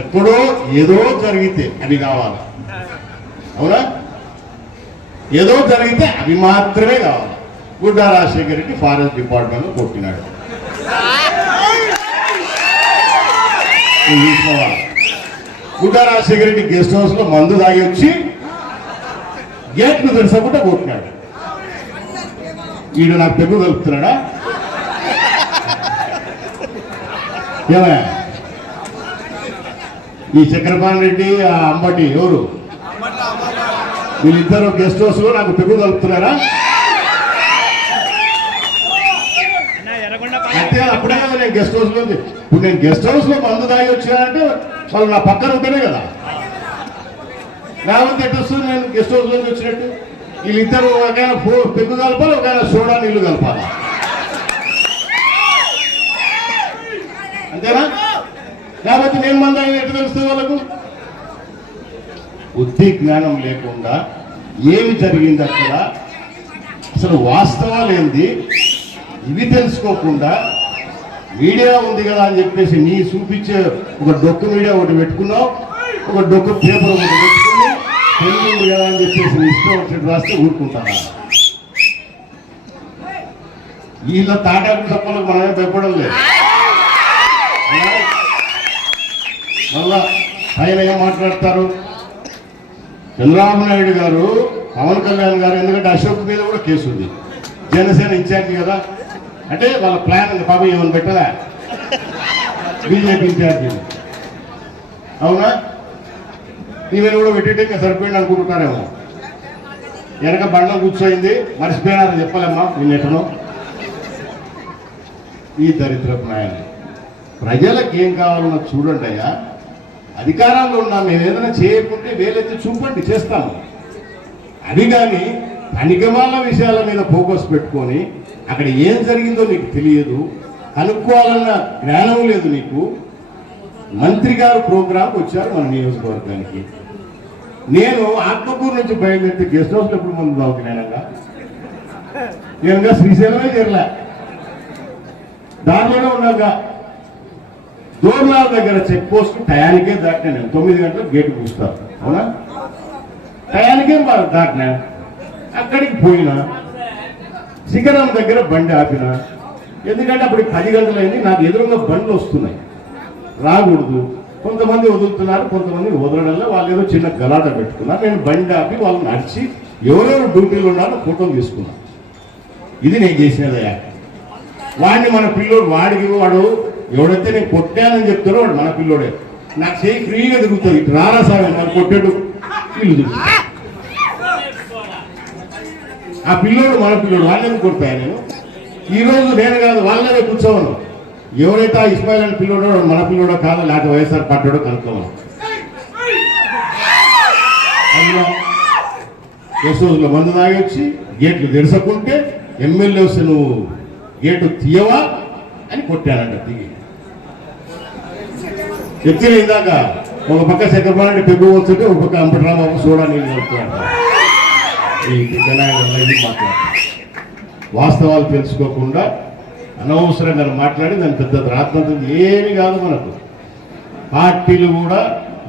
ఎక్కడో ఏదో జరిగితే అని కావాలి. అవునా? ఏదో జరిగితే అవి మాత్రమే కావాలి. గుడ్డా రాజశేఖర రెడ్డి ఫారెస్ట్ డిపార్ట్మెంట్ కొట్టినాడు. గుడ్డా రాజశేఖర రెడ్డి గెస్ట్ హౌస్లో మందు తాగి వచ్చి గేట్లు తెరసకుండా కొట్టినాడు. ఈడు నాకు పెగ్గు కలుపుతున్నాడా ఏమయ్యా ఈ చక్రపాణి రెడ్డి ఆ అంబటి ఎవరు? వీళ్ళిద్దరు గెస్ట్ హౌస్లో నాకు పెగ్గు కలుపుతున్నారా అయితే అప్పుడే కదా నేను గెస్ట్ హౌస్లో ఇప్పుడు నేను గెస్ట్ హౌస్లో మందు తాగి వచ్చానంటే వాళ్ళు నా పక్కన ఉంటేనే కదా. లేకపోతే ఎట్టు వస్తుంది నేను గెస్ట్ హౌస్లోకి వచ్చినట్టు? వీళ్ళిద్దరు ఒకవేళ ఫో- పెగ్గు కలపాలి ఒకవేళ సోడా నీళ్ళు కలపాలి? అంతేనా? కాబట్టి నేను మంది ఆయన తెలుస్తుంది వాళ్ళకు? బుద్ధి జ్ఞానం లేకుండా ఏమి జరిగింది అక్కడ? అసలు వాస్తవాలు ఏంది? ఇవి తెలుసుకోకుండా మీడియా ఉంది కదా అని చెప్పేసి నీ చూపించే ఒక డొక్కు మీడియా ఒకటి పెట్టుకున్నావు ఒక డొక్కు పేపర్ ఒకటి పెట్టుకుని తెలుగు ఉంది కదా అని చెప్పేసి నీ ఇష్టం వచ్చినట్టు రాస్తే ఊరుకుంటారా వీళ్ళ తాటాకు తప్పలకు మనమే లేదు. మళ్ళా ఆయన ఏం మాట్లాడతారు? చంద్రబాబు నాయుడు గారు పవన్ కళ్యాణ్ గారు ఎందుకంటే అశోక్ మీద కూడా కేసు ఉంది. జనసేన ఇన్ఛార్జ్ కదా. అంటే వాళ్ళ ప్లాన్ ఉంది. ఏమని పెట్టలే? BJP incharge. అవునా? ఈమెను కూడా పెట్టేటే ఇంకా సరిపోయింది అనుకుంటున్నారేమో. వెనక బండ్లో కూర్చోయింది. మర్చిపోయినారని చెప్పలేమ్మా నిన్నెటనో ఈ దరిద్రపు నాయన. ప్రజలకు ఏం కావాలన్నా చూడండి అయ్యా. అధికారంలో ఉన్నాం మేము ఏదైనా చేయకుంటే వేలెత్తి చూపండి చేస్తాము. అది కానీ పనికిమాల విషయాల మీద ఫోకస్ పెట్టుకొని అక్కడ ఏం జరిగిందో నీకు తెలియదు కనుక్కోవాలన్న జ్ఞానం లేదు నీకు. మంత్రి గారు ప్రోగ్రాం వచ్చారు మన నియోజకవర్గానికి. నేను ఆత్మకూరు నుంచి బయలుదేరితే గెస్ట్ హౌస్ ఎప్పుడు ముందు తాగుతున్నానంగా నేను శ్రీశైలమే చేరలే. దానిలోనే ఉన్నాగా. దూర్నాల దగ్గర చెక్ పోస్ట్ టయానికే దాటినా నేను తొమ్మిది గంటలకు గేటు పూస్తారు అవునా? టయానికే దాటినా అక్కడికి పోయినా శిఖరం దగ్గర బండి ఆపిన ఎందుకంటే అప్పుడు పది గంటలైంది నాకు ఎదురుగా బండ్లు వస్తున్నాయి. రాకూడదు. కొంతమంది వదులుతున్నారు కొంతమంది వదలడంలో వాళ్ళు ఏదో చిన్న గలాట పెట్టుకున్నారు. నేను బండి ఆపి వాళ్ళు నడిచి ఎవరెవరు డ్యూటీలు ఉన్నారో ఫోటోలు తీసుకున్నాను. ఇది నేను చేసినదయ్యా వాడిని మన పిల్లోడు వాడికి వాడు ఎవడైతే నేను కొట్టానని చెప్తారో వాడు మన పిల్లోడే. నాకు చేయి ఫ్రీగా తిరుగుతుంది. ఇటు రారా సార్ మరి కొట్టాడు. ఇల్లు ఆ పిల్లోడు మన పిల్లోడు వాళ్ళని కొడతాయి నేను? ఈ రోజు నేను కాదు వాళ్ళనే కూర్చోవను ఎవరైతే ఆ ఇస్మాయిల్ అని పిల్లోడో మన పిల్లోడో కాదు లేకపోతే వైఎస్ఆర్ పడ్డాడో కనుక్కోవాలి అందులో గెస్ట్ మందు తాగి వచ్చి గేట్లు తెరసకుంటే ఎమ్మెల్యే వస్తే నువ్వు గేటు తీయవా? అని కొట్టారంట దిగి ఎత్తిన ఇందాక ఒక పక్క చక్రపాణి పెగ్గు వస్తుంటే ఒక పక్క అంబటరామబాబు సోడా నీళ్ళు కలుపుతున్నాడు ఈ వాస్తవాలు తెలుసుకోకుండా అనవసరంగా మాట్లాడి దాని పెద్ద రాత్మంతం ఏమి కాదు మనకు. పార్టీలు కూడా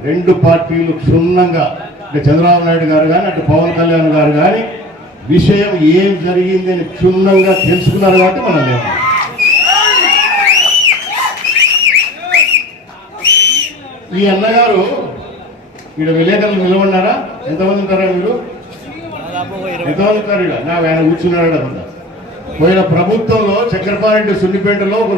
రెండు పార్టీలు క్షుణ్ణంగా అంటే చంద్రబాబు నాయుడు గారు కానీ అటు పవన్ కళ్యాణ్ గారు కానీ విషయం ఏం జరిగింది అని క్షుణ్ణంగా తెలుసుకున్నారు కాబట్టి మనం లేము. ఈ అన్నగారు ఇక్కడ విలేకరులు నిలబడినారా ఎంతమంది ఉంటారా మీరు ఎంతమంది ఉంటారు ఇక్కడ నా ఆయన కూర్చున్నాడు పోయిన ప్రభుత్వంలో చక్రపారెడ్డి సున్నిపేటలో